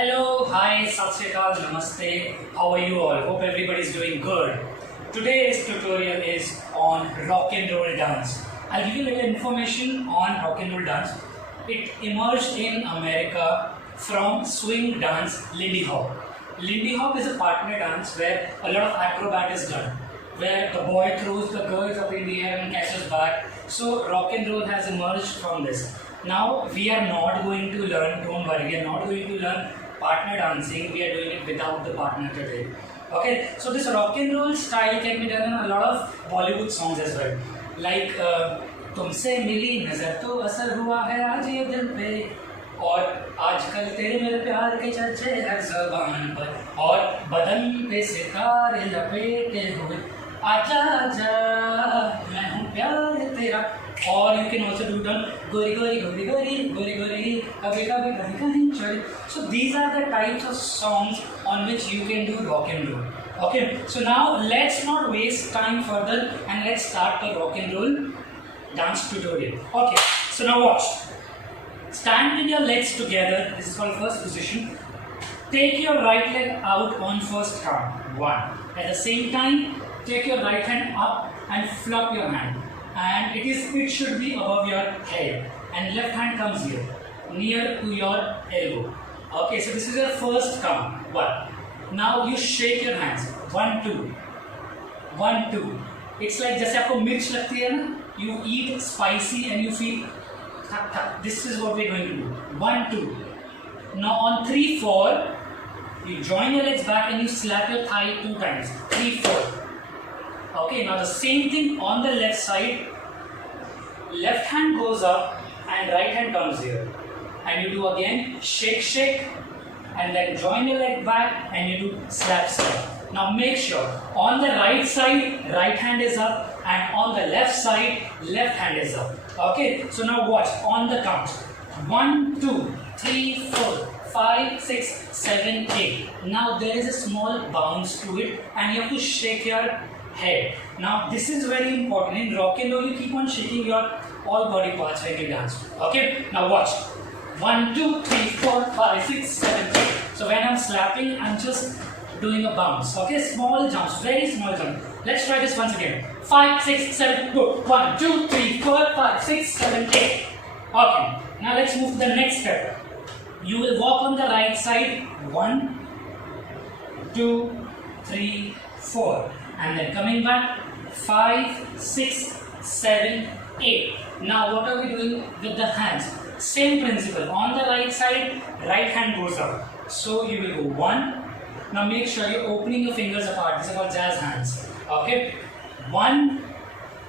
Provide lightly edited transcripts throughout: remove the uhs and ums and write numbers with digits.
Hello, hi, Sat Sri Akal, Namaste. How are you all? Hope everybody is doing good. Today's tutorial is on rock and roll dance. I'll give you a little information on rock and roll dance. It emerged in America from swing dance Lindy Hop. Lindy Hop is a partner dance where a lot of acrobat is done, where the boy throws the girls up in the air and catches back. So rock and roll has emerged from this. Now we are not going to learn, don't worry, we are not going to learn partner dancing, we are doing it without the partner today. Okay, so this rock and roll style can be done in a lot of Bollywood songs as well. Like तुमसे मिली नजर तो असर हुआ है आज ये दिल पे, और आजकल तेरे मेरे प्यार के चर्चे हर ज़बान पर, और बदन पे सितारे लपेटे हुए आजा आजा मैं हूँ प्यार तेरा. Or you can also do done gori gori gori gori gori gori kabhi kabhi kahin kahin chali. So these are the types of songs on which you can do rock and roll. Okay, so now let's not waste time further and let's start the rock and roll dance tutorial. Okay, so now watch. Stand with your legs together. This is called first position. Take your right leg out on first count. 1. At the same time, take your right hand up and flop your hand. And it should be above your head, and left hand comes here near to your elbow. Okay, so this is your first count. 1. Now you shake your hands. 1 2 1 2. It's like जैसे आपको मिर्च लगती है ना, you eat spicy and you feel thak thak. This is what we're going to do. 1 2. Now on 3 4, you join your legs back and you slap your thigh 2 times. 3 4. Okay, now the same thing on the left side. Left hand goes up and right hand comes here. And you do again shake shake and then join your leg back and you do slap slap. Now make sure on the right side right hand is up and on the left side left hand is up. Okay, so now watch on the count. 1 2 3 4 5 6 7 8. Now there is a small bounce to it and you have to shake your head. Now this is very important. In rock and roll you keep on shaking your all body parts when you dance. Okay, now watch. 1 2 3 4 5 6 7 8. So when I'm slapping I'm just doing a bounce. Okay, small jumps, very small jump. Let's try this once again. 5 6 7 go. 1 2 3 4 5 6 7 8. Okay, now let's move to the next step. You will walk on the right side. 1 2 3 4. And then coming back 5 6 7 8. Now what are we doing with the hands? Same principle. On the right side right hand goes up, so you will go 1. Now make sure you're opening your fingers apart. These are called jazz hands. Okay, 1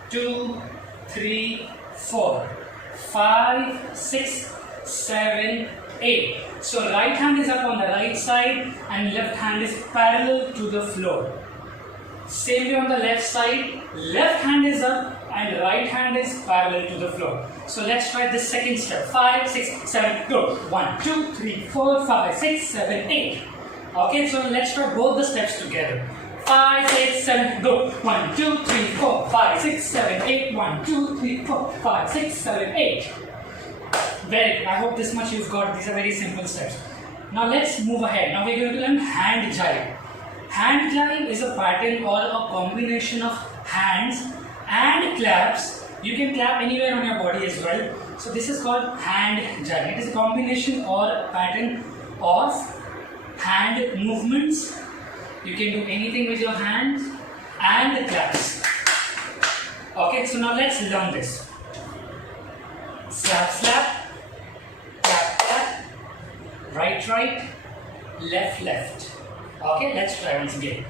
2 3 4 5 6 7 8. So right hand is up on the right side and left hand is parallel to the floor. Same way on the left side, left hand is up and right hand is parallel to the floor. So let's try this second step. 5 6 7 go. 1 2 3 4 5 6 7 8. Okay, so let's try both the steps together. 5 6 7 go. 1 2 3 4 5 6 7 8. 1 2 3 4 5 6 7 8. Very good. I hope this much you've got. These are very simple steps. Now let's move ahead. Now we're going to learn hand jive. Hand jive is a pattern or a combination of hands and claps. You can clap anywhere on your body as well. So this is called hand jive. It is a combination or pattern of hand movements. You can do anything with your hands and the claps. Okay, so now let's learn this. Slap slap, clap clap, right right, left left. Okay, let's try once again.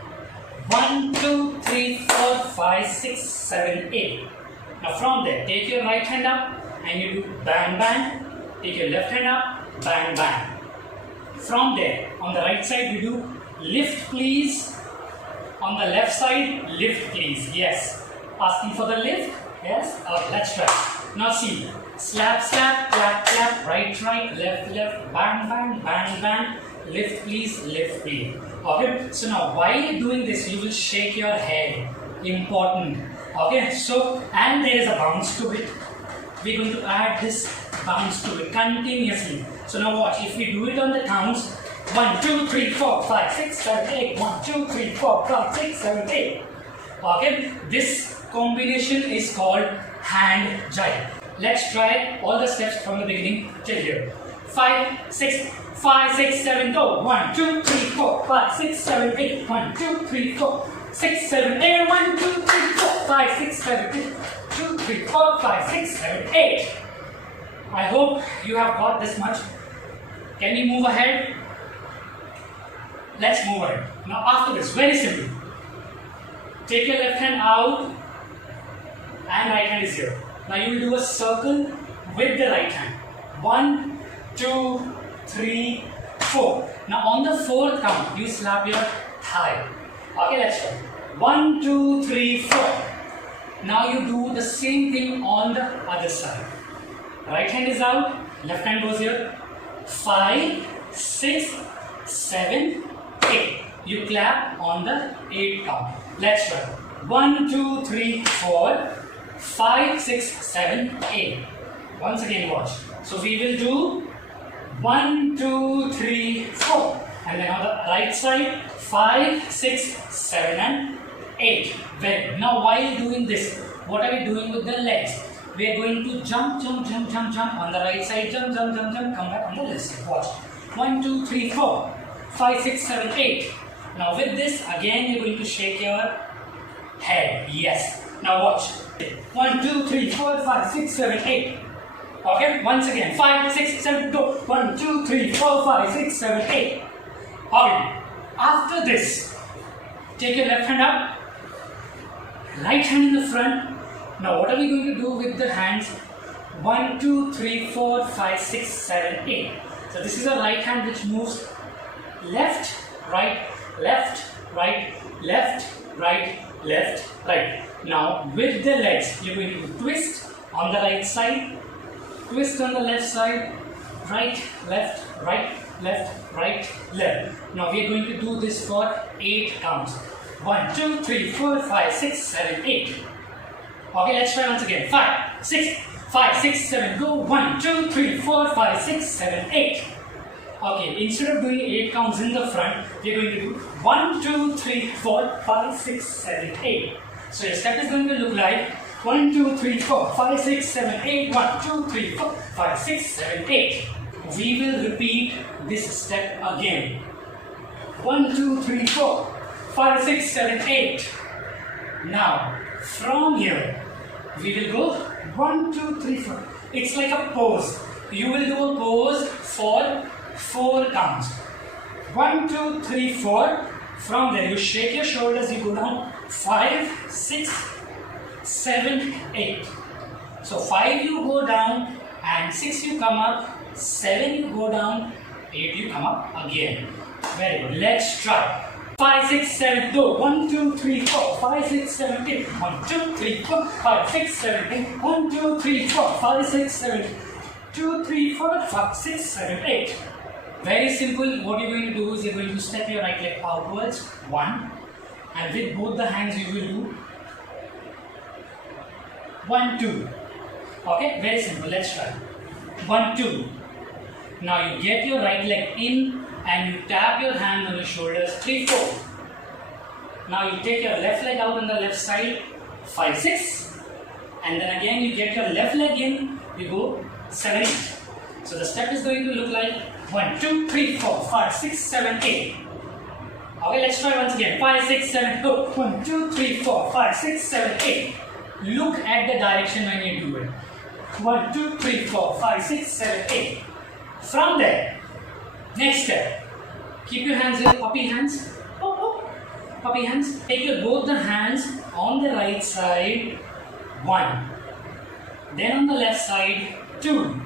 1 2 3 4 5 6 7 8. Now from there, take your right hand up and you do bang bang. Take your left hand up, bang bang. From there, on the right side you do lift please. On the left side, lift please. Yes. Asking for the lift? Yes? Okay, let's try. Now see. Slap slap, clap clap, right right, left left, bang bang, bang bang. Lift please, lift please. Okay, so now while doing this you will shake your head. Important. Okay, so and there is a bounce to it. We're going to add this bounce to it continuously. So now watch, if we do it on the counts 1, 2, 3, 4, 5, 6, 7, 8. 1, 2, 3, 4, 5, 6, 7, 8. Okay, this combination is called hand jibe. Let's try all the steps from the beginning till here. 5, 6, 5, 6, 7, go. 1, 2, 3, 4, 5, 6, 7, 8. 1, 2, 3, 4, 6, 7, 8. 1, 2, 3, 4, 5, 6, 7, 8. 2, 3, 4, 5, 6, 7, 8. I hope you have got this much. Can we move ahead? Let's move ahead. Now after this, very simple. Take your left hand out and right hand is here. Now you will do a circle with the right hand. 1, 2, 3, 4. Now on the fourth count, you slap your thigh. Okay, let's try. 1, 2, 3, 4. Now you do the same thing on the other side. Right hand is out, left hand goes here. 5, 6, 7, 8. You clap on the 8 count. Let's try. 1, 2, 3, 4, 5, 6, 7, 8. Once again, watch. So we will do 1, 2, 3, 4. And then on the right side, 5, 6, 7, and 8. Very good. Now while doing this, what are we doing with the legs? We are going to jump, jump, jump, jump, jump on the right side, jump, jump, jump, jump, come back on the left side. Watch. 1, 2, 3, 4, 5, 6, 7, 8. Now with this, again you're going to shake your head. Yes. Now watch. 1, 2, 3, 4, 5, 6, 7, 8. Okay, once again. 5, 6, 7, go. 1, 2, 3, 4, 5, 6, 7, 8. Okay. After this, take your left hand up, right hand in the front. Now what are we going to do with the hands? 1, 2, 3, 4, 5, 6, 7, 8. So this is a right hand which moves left, right, left, right, left, right, left, right. Now with the legs, you're going to twist on the right side, twist on the left side, right, left, right, left, right, left. Now we are going to do this for 8 counts. 1, 2, 3, 4, 5, 6, 7, 8. Okay, let's try once again. 5, 6, 5, 6, 7, go. 1, 2, 3, 4, 5, 6, 7, 8. Okay, instead of doing 8 counts in the front, we are going to do 1, 2, 3, 4, 5, 6, 7, 8. So your step is going to look like 1, 2, 3, 4, 5, 6, 7, 8. 1, 2, 3, 4, 5, 6, 7, 8. We will repeat this step again. 1, 2, 3, 4, 5, 6, 7, 8. Now, from here, we will go 1, 2, 3, 4. It's like a pose. You will do a pose for 4 counts. 1, 2, 3, 4. From there, you shake your shoulders, you go down 5, 6, 7, 8. So 5 you go down and 6 you come up, 7 you go down, 8 you come up again. Very good. Let's try. 5, 6, 7, go. 1, 2, 3, 4, 5, 6, 7, 8. 1, 2, 3, 4, 5, 6, 7, 8. 1, 2, 3, 4, 5, 6, 7, 2, 3, 4, 5, 6, 7, 8. Very simple. What you're going to do is you're going to step your right leg outwards. 1. And with both the hands you will do 1, 2. Okay, very simple. Let's try. 1, 2. Now you get your right leg in and you tap your hand on your shoulders. 3, 4. Now you take your left leg out on the left side. 5, 6. And then again you get your left leg in. You go 7, 8. So the step is going to look like 1, 2, 3, 4, 5, 6, 7, 8. Okay, let's try once again. 5, 6, 7, go. 1, 2, 3, 4, 5, 6, 7, 8. Look at the direction when you do it. 1, 2, 3, 4, 5, 6, 7, 8. From there, next step. Keep your hands here, puppy hands. Puppy hands. Take your both the hands on the right side. 1. Then on the left side, 2.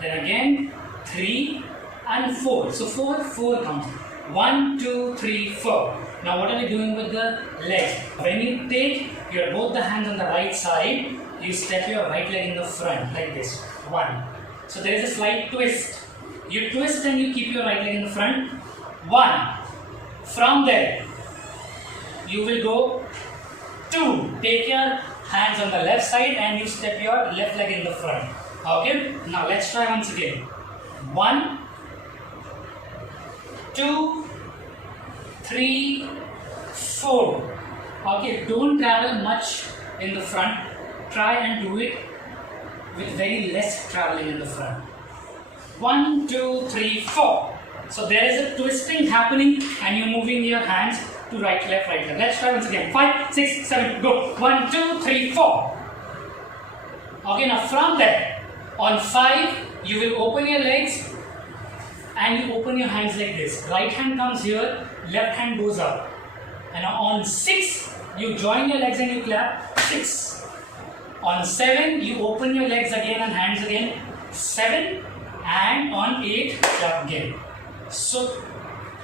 Then again, 3 and 4. So 4 counts. 1, 2, 3, 4. Now what are we doing with the legs? When you take your both the hands on the right side, you step your right leg in the front like this. 1. So there is a slight twist. You twist and you keep your right leg in the front. 1. From there, you will go 2. Take your hands on the left side and you step your left leg in the front. Okay? Now let's try once again. 1, 2, 3, 4. Okay, don't travel much in the front. Try and do it with very less traveling in the front. 1, 2, 3, 4. So there is a twisting happening and you're moving your hands to right, left, right, left. Let's try once again. 5, 6, 7, go. 1, 2, 3, 4. Okay, now from there, on 5, you will open your legs and you open your hands like this. Right hand comes here, left hand goes up. And on 6, you join your legs and you clap. 6. On 7, you open your legs again and hands again. 7. And on 8, clap again. So,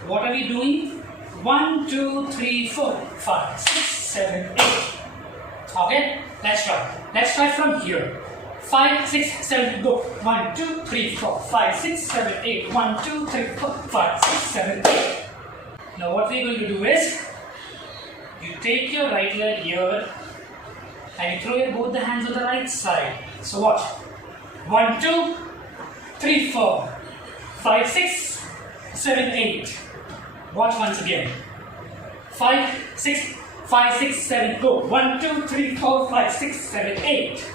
what are we doing? 1, 2, 3, 4, 5, 6, 7, 8. Okay, let's try. Let's try from here. 5, 6, 7, go. 1, 2, 3, 4, 5, 6, 7, 8. 1, 2, 3, 4, 5, 6, 7, 8. Now what we're going to do is, you take your right leg here and you throw your both the hands on the right side. So watch. 1, 2, 3, 4, 5, 6, 7, 8. Watch once again. 5, 6, 5, 6, 7, go. 1, 2, 3, 4, 5, 6, 7, 8.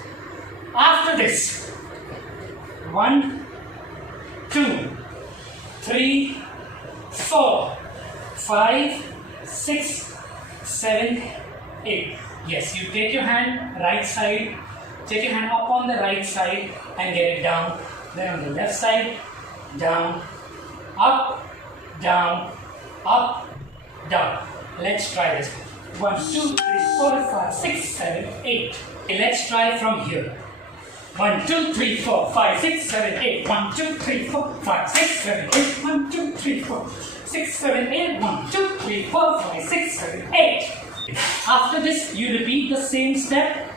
After this, 1, 2, 3, 4, 5, 6, 7, 8. Yes, you take your hand right side, take your hand up on the right side and get it down. Then on the left side, down, up, down, up, down. Let's try this. 1, 2, 3, 4, 5, 6, 7, 8. Okay, let's try from here. 1, 2, 3, 4, 5, 6, 7, 8. 1, 2, 3, 4, 5, 6, 7, 8. 1, 2, 3, 4, 6, 7, 8. 1, 2, 3, 4, 5, 6, 7, 8. After this, you repeat the same step.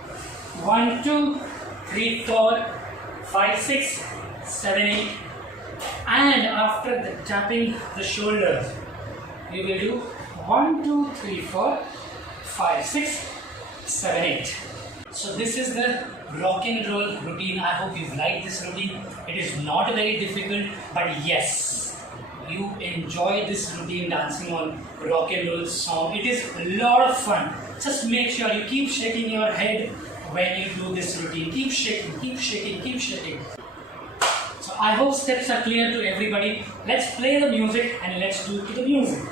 1, 2, 3, 4, 5, 6, 7, 8. And after the tapping the shoulders, you will do 1, 2, 3, 4, 5, 6, 7, 8. So this is the rock and roll routine. I hope you like this routine. It is not very difficult, but yes, you enjoy this routine dancing on rock and roll song. It is a lot of fun. Just make sure you keep shaking your head when you do this routine. Keep shaking, keep shaking, keep shaking. So I hope steps are clear to everybody. Let's play the music and let's do to the music.